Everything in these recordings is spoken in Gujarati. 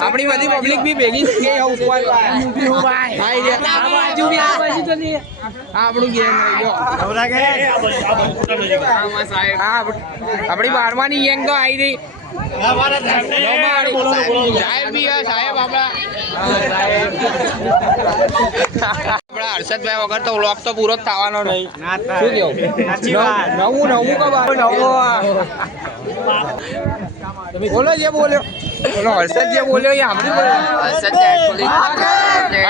આપણી બધી પબ્લિક બી ભેગી થઈ ગઈ ઉપર આપણું ગેમ આપણી 12મી ગેંગ તો આવી રહી આપડા હર્ષદભાઈ વગર તો વ્લોગ તો પૂરો જ થવાનો નહીં. શું નવું બોલો જે બોલ્યો બોલો હર્ષદ જે બોલ્યો એ સાંભળી બોલ્યો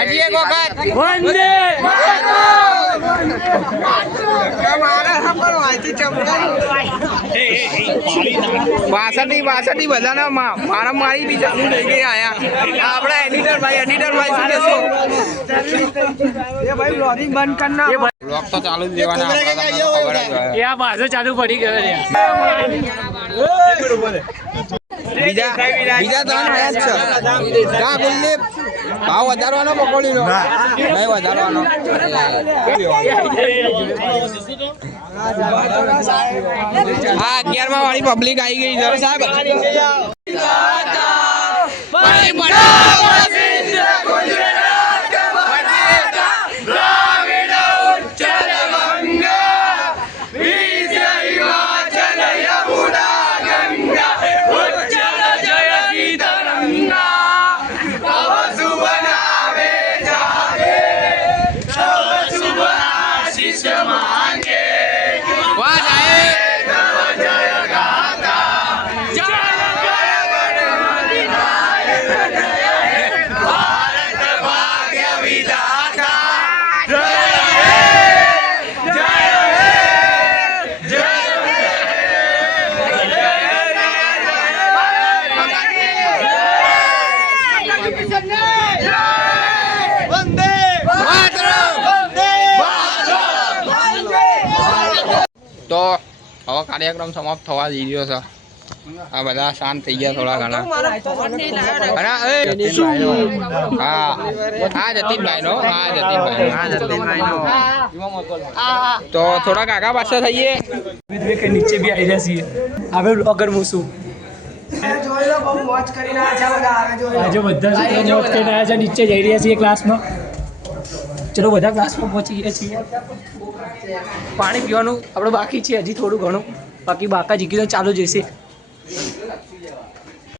હજી એક વખત વાસઠી બધાના મારા મારી બી ચાલુ થઈ ગઈ આયા આપડા એડિટર ભાઈ શું કહેશું બ્લોગિંગ બંધ કરના બ્લોગ તો ચાલુ જ દેવાના પાછો ચાલુ પડી ગયો બીજા 3 આયા છે કા બોલને ભાવ વધારવાનો પકોડીનો નહીં વધારવાનો હા 11મા વાળી પબ્લિક આવી ગઈ છે સાહેબ તો હવે કાર્યક્રમ સમાપ્ત થવા જઈ રહ્યો છે. આ બધા શાંત થઈ ગયા થોડા ઘણા. હા જતીનભાઈ નો તો થોડા કાકા પાછા થઈએ નીચે બી આવી રહ્યા છીએ હવે બ્લોગર હું છું આજે બધા નીચે જઈ રહ્યા છીએ ક્લાસમાં. ચલો બધા ક્લાસમાં પહોંચી ગયા છીએ. પાણી પીવાનું આપણે બાકી છે હજી થોડું ઘણું બાકી બાકા જીકી તો ચાલુ જશે.